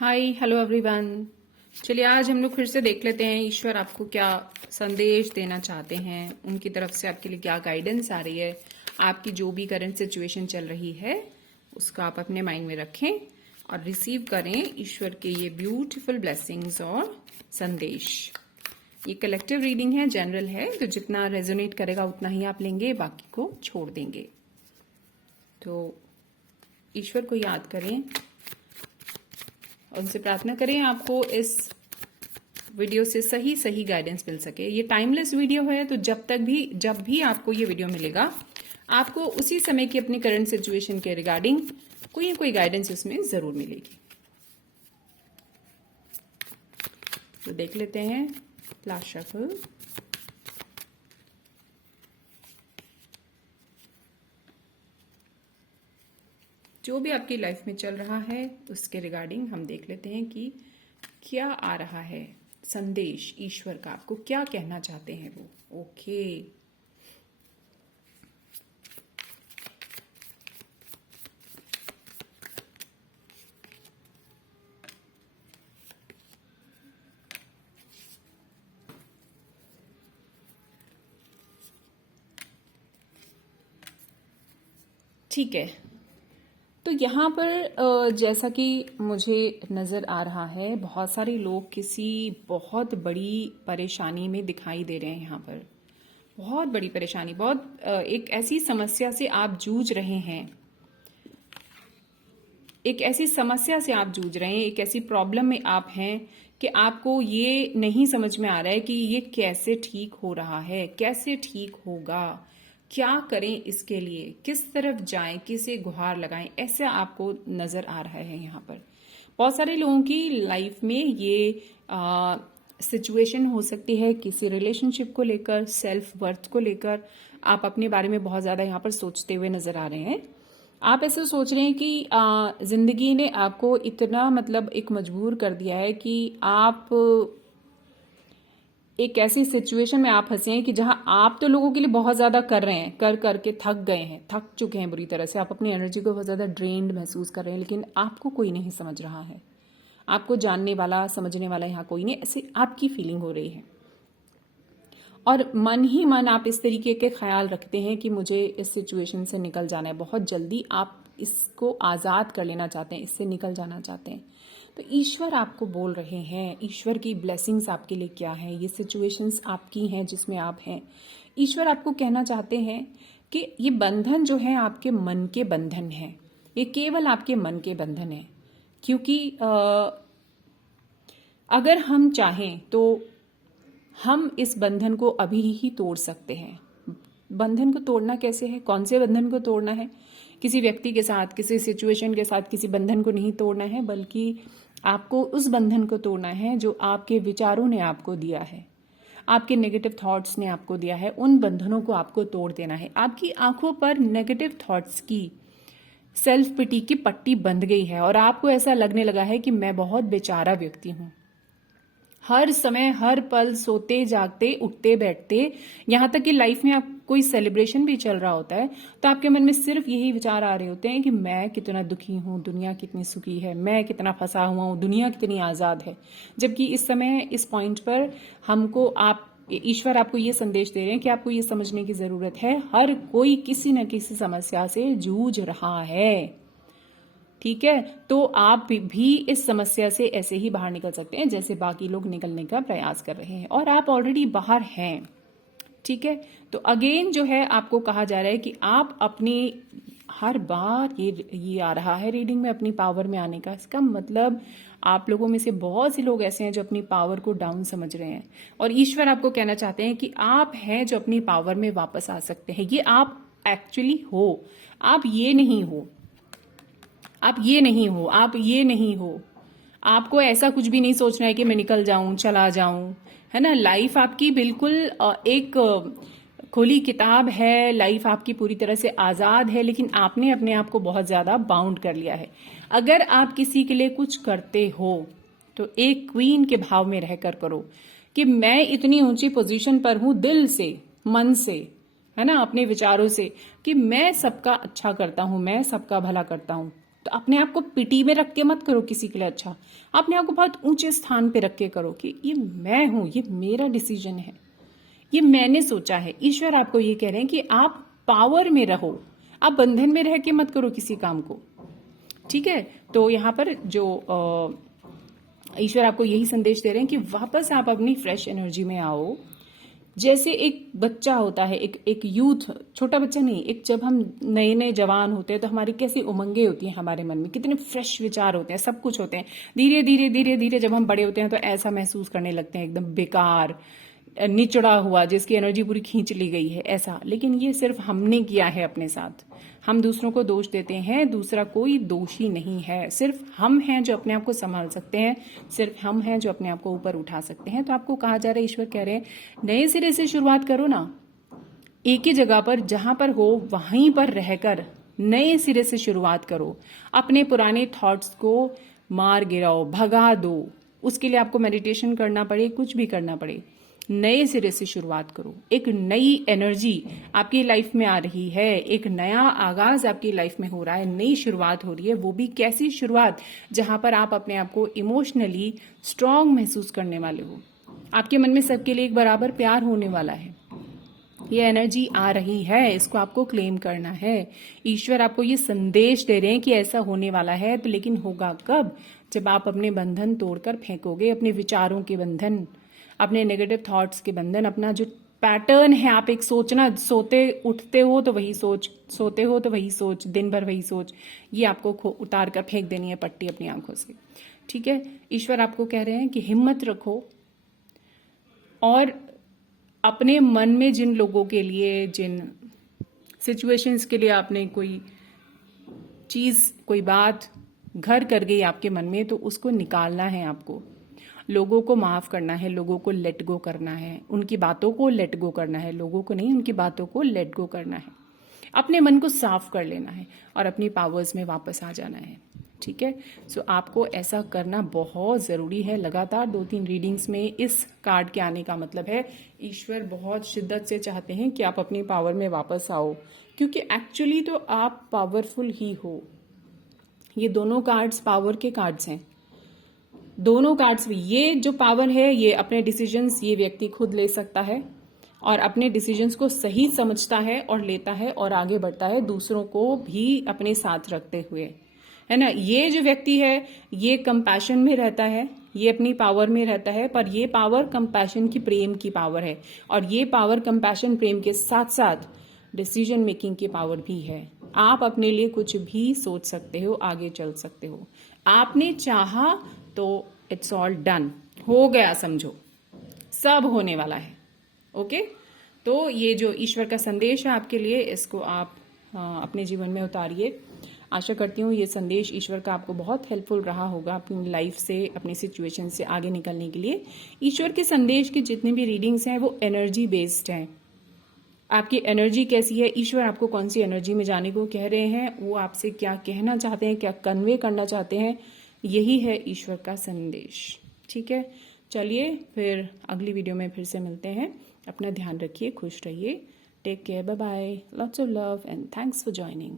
Hi hello everyone. चलिए आज हम लोग फिर से देख लेते हैं ईश्वर आपको क्या संदेश देना चाहते हैं, उनकी तरफ से आपके लिए क्या गाइडेंस आ रही है। आपकी जो भी करंट सिचुएशन चल रही है उसका आप अपने माइंड में रखें और रिसीव करें ईश्वर के ये ब्यूटीफुल ब्लेसिंग्स और संदेश। ये कलेक्टिव रीडिंग है, जनरल है, तो जितना रेजोनेट करेगा उतना ही आप लेंगे, बाकी को छोड़ देंगे। तो ईश्वर को याद करें, उनसे प्रार्थना करें आपको इस वीडियो से सही सही गाइडेंस मिल सके। ये टाइमलेस वीडियो है, तो जब भी आपको ये वीडियो मिलेगा आपको उसी समय की अपनी करंट सिचुएशन के रिगार्डिंग कोई ना कोई गाइडेंस उसमें जरूर मिलेगी। तो देख लेते हैं लास्ट शफल। जो भी आपकी लाइफ में चल रहा है उसके रिगार्डिंग हम देख लेते हैं कि क्या आ रहा है संदेश ईश्वर का, आपको क्या कहना चाहते हैं वो। ओके, ठीक है। तो यहाँ पर जैसा कि मुझे नज़र आ रहा है, बहुत सारे लोग किसी बहुत बड़ी परेशानी में दिखाई दे रहे हैं। यहाँ पर बहुत बड़ी परेशानी, बहुत एक ऐसी समस्या से आप जूझ रहे हैं, एक ऐसी समस्या से आप जूझ रहे हैं, एक ऐसी प्रॉब्लम में आप हैं कि आपको ये नहीं समझ में आ रहा है कि ये कैसे ठीक हो रहा है, कैसे ठीक होगा, क्या करें इसके लिए, किस तरफ जाएं, किसे गुहार लगाएं, ऐसा आपको नजर आ रहा है। यहाँ पर बहुत सारे लोगों की लाइफ में ये सिचुएशन हो सकती है किसी रिलेशनशिप को लेकर, सेल्फ वर्थ को लेकर। आप अपने बारे में बहुत ज्यादा यहाँ पर सोचते हुए नजर आ रहे हैं। आप ऐसे सोच रहे हैं कि जिंदगी ने आपको इतना एक मजबूर कर दिया है कि आप एक ऐसी सिचुएशन में आप फंसे हैं कि जहां आप तो लोगों के लिए बहुत ज्यादा कर रहे हैं, कर करके थक गए हैं, थक चुके हैं बुरी तरह से। आप अपनी एनर्जी को बहुत ज्यादा ड्रेन्ड महसूस कर रहे हैं, लेकिन आपको कोई नहीं समझ रहा है, आपको जानने वाला समझने वाला यहाँ कोई नहीं, ऐसे आपकी फीलिंग हो रही है। और मन ही मन आप इस तरीके के ख्याल रखते हैं कि मुझे इस सिचुएशन से निकल जाना है, बहुत जल्दी आप इसको आज़ाद कर लेना चाहते हैं, इससे निकल जाना चाहते हैं। तो ईश्वर आपको बोल रहे हैं, ईश्वर की ब्लेसिंग्स आपके लिए क्या है, ये सिचुएशंस आपकी हैं जिसमें आप हैं। ईश्वर आपको कहना चाहते हैं कि ये बंधन जो है आपके मन के बंधन है, ये केवल आपके मन के बंधन है। क्योंकि अगर हम चाहें तो हम इस बंधन को अभी ही तोड़ सकते हैं। बंधन को तोड़ना कैसे है, कौन से बंधन को तोड़ना है? किसी व्यक्ति के साथ, किसी सिचुएशन के साथ किसी बंधन को नहीं तोड़ना है, बल्कि आपको उस बंधन को तोड़ना है जो आपके विचारों ने आपको दिया है, आपके नेगेटिव थॉट्स ने आपको दिया है। उन बंधनों को आपको तोड़ देना है। आपकी आंखों पर नेगेटिव थॉट्स की, सेल्फ पिटी की पट्टी बंध गई है और आपको ऐसा लगने लगा है कि मैं बहुत बेचारा व्यक्ति हूं। हर समय, हर पल, सोते जागते, उठते बैठते, यहां तक कि लाइफ में आप कोई सेलिब्रेशन भी चल रहा होता है तो आपके मन में सिर्फ यही विचार आ रहे होते हैं कि मैं कितना दुखी हूं, दुनिया कितनी सुखी है, मैं कितना फंसा हुआ हूं, दुनिया कितनी आजाद है। जबकि इस समय, इस पॉइंट पर ईश्वर आपको ये संदेश दे रहे हैं कि आपको ये समझने की जरूरत है, हर कोई किसी न किसी समस्या से जूझ रहा है। ठीक है, तो आप भी इस समस्या से ऐसे ही बाहर निकल सकते हैं जैसे बाकी लोग निकलने का प्रयास कर रहे हैं, और आप ऑलरेडी बाहर हैं। ठीक है, तो अगेन जो है आपको कहा जा रहा है कि आप अपनी, हर बार ये आ रहा है रीडिंग में, अपनी पावर में आने का। इसका मतलब आप लोगों में से बहुत से लोग ऐसे हैं जो अपनी पावर को डाउन समझ रहे हैं, और ईश्वर आपको कहना चाहते हैं कि आप हैं जो अपनी पावर में वापस आ सकते हैं। ये आप एक्चुअली हो, आप ये नहीं हो, आप ये नहीं हो, आप ये नहीं हो। आपको ऐसा कुछ भी नहीं सोचना है कि मैं निकल जाऊं, चला जाऊं, है ना। लाइफ आपकी बिल्कुल एक खुली किताब है, लाइफ आपकी पूरी तरह से आजाद है, लेकिन आपने अपने आप को बहुत ज्यादा बाउंड कर लिया है। अगर आप किसी के लिए कुछ करते हो तो एक क्वीन के भाव में रहकर करो कि मैं इतनी ऊंची पोजीशन पर हूं, दिल से, मन से, है ना, अपने विचारों से, कि मैं सबका अच्छा करता हूं, मैं सबका भला करता हूं। तो अपने आप को पिटी में रख के मत करो किसी के लिए अच्छा, अपने आप को बहुत ऊंचे स्थान पे रख के करो कि ये मैं हूं, ये मेरा डिसीजन है, ये मैंने सोचा है। ईश्वर आपको ये कह रहे हैं कि आप पावर में रहो, आप बंधन में रह के मत करो किसी काम को, ठीक है। तो यहाँ पर जो ईश्वर आपको यही संदेश दे रहे हैं कि वापस आप अपनी फ्रेश एनर्जी में आओ। जैसे एक बच्चा होता है, एक यूथ, छोटा बच्चा नहीं, एक जब हम नए नए जवान होते हैं तो हमारी कैसी उमंगे होती हैं हमारे मन में, कितने फ्रेश विचार होते हैं, सब कुछ होते हैं। धीरे धीरे धीरे धीरे जब हम बड़े होते हैं तो ऐसा महसूस करने लगते हैं एकदम बेकार, निचड़ा हुआ, जिसकी एनर्जी पूरी खींच ली गई है, ऐसा। लेकिन ये सिर्फ हमने किया है अपने साथ। हम दूसरों को दोष देते हैं, दूसरा कोई दोषी नहीं है, सिर्फ हम हैं जो अपने आप को संभाल सकते हैं, सिर्फ हम हैं जो अपने आप को ऊपर उठा सकते हैं। तो आपको कहा जा रहा है, ईश्वर कह रहे हैं नए सिरे से शुरुआत करो ना, एक ही जगह पर जहां पर हो वहीं पर रहकर नए सिरे से शुरुआत करो। अपने पुराने थॉट्स को मार गिराओ, भगा दो। उसके लिए आपको मेडिटेशन करना पड़े, कुछ भी करना पड़े, नए सिरे से शुरुआत करो। एक नई एनर्जी आपकी लाइफ में आ रही है, एक नया आगाज आपकी लाइफ में हो रहा है, नई शुरुआत हो रही है। वो भी कैसी शुरुआत, जहां पर आप अपने आप को इमोशनली स्ट्रांग महसूस करने वाले हो। आपके मन में सबके लिए एक बराबर प्यार होने वाला है। ये एनर्जी आ रही है, इसको आपको क्लेम करना है। ईश्वर आपको ये संदेश दे रहे हैं कि ऐसा होने वाला है। तो लेकिन होगा कब? जब आप अपने बंधन तोड़कर फेंकोगे, अपने विचारों के बंधन, अपने नेगेटिव थॉट्स के बंधन, अपना जो पैटर्न है, आप एक सोचना, सोते उठते हो तो वही सोच, सोते हो तो वही सोच, दिन भर वही सोच, ये आपको उतार कर फेंक देनी है पट्टी अपनी आंखों से, ठीक है। ईश्वर आपको कह रहे हैं कि हिम्मत रखो और अपने मन में जिन लोगों के लिए, जिन सिचुएशंस के लिए आपने कोई चीज, कोई बात घर कर गई आपके मन में, तो उसको निकालना है आपको। लोगों को माफ करना है, लोगों को लेट गो करना है, उनकी बातों को लेट गो करना है, लोगों को नहीं, उनकी बातों को लेट गो करना है। अपने मन को साफ कर लेना है और अपनी पावर्स में वापस आ जाना है, ठीक है। सो आपको ऐसा करना बहुत जरूरी है। लगातार 2-3 रीडिंग्स में इस कार्ड के आने का मतलब है ईश्वर बहुत शिद्दत से चाहते हैं कि आप अपनी पावर में वापस आओ, क्योंकि एक्चुअली तो आप पावरफुल ही हो। ये दोनों कार्ड्स पावर के कार्ड्स हैं, दोनों कार्ड्स भी। ये जो पावर है, ये अपने डिसीजंस ये व्यक्ति खुद ले सकता है और अपने डिसीजंस को सही समझता है और लेता है और आगे बढ़ता है, दूसरों को भी अपने साथ रखते हुए, है ना। ये जो व्यक्ति है, ये कंपैशन में रहता है, ये अपनी पावर में रहता है, पर ये पावर कंपैशन की, प्रेम की पावर है। और ये पावर कंपैशन, प्रेम के साथ साथ डिसीजन मेकिंग की पावर भी है। आप अपने लिए कुछ भी सोच सकते हो, आगे चल सकते हो। आपने चाहा तो इट्स ऑल डन, हो गया, समझो सब होने वाला है, ओके। तो ये जो ईश्वर का संदेश है आपके लिए, इसको आप अपने जीवन में उतारिए। आशा करती हूँ ये संदेश ईश्वर का आपको बहुत हेल्पफुल रहा होगा अपनी लाइफ से, अपनी सिचुएशन से आगे निकलने के लिए। ईश्वर के संदेश की जितनी भी रीडिंग्स हैं वो एनर्जी बेस्ड हैं। आपकी एनर्जी कैसी है, ईश्वर आपको कौन सी एनर्जी में जाने को कह रहे हैं, वो आपसे क्या कहना चाहते हैं, क्या कन्वे करना चाहते हैं, यही है ईश्वर का संदेश, ठीक है। चलिए फिर अगली वीडियो में फिर से मिलते हैं। अपना ध्यान रखिए, खुश रहिए, take care, bye bye, lots of love and thanks for joining.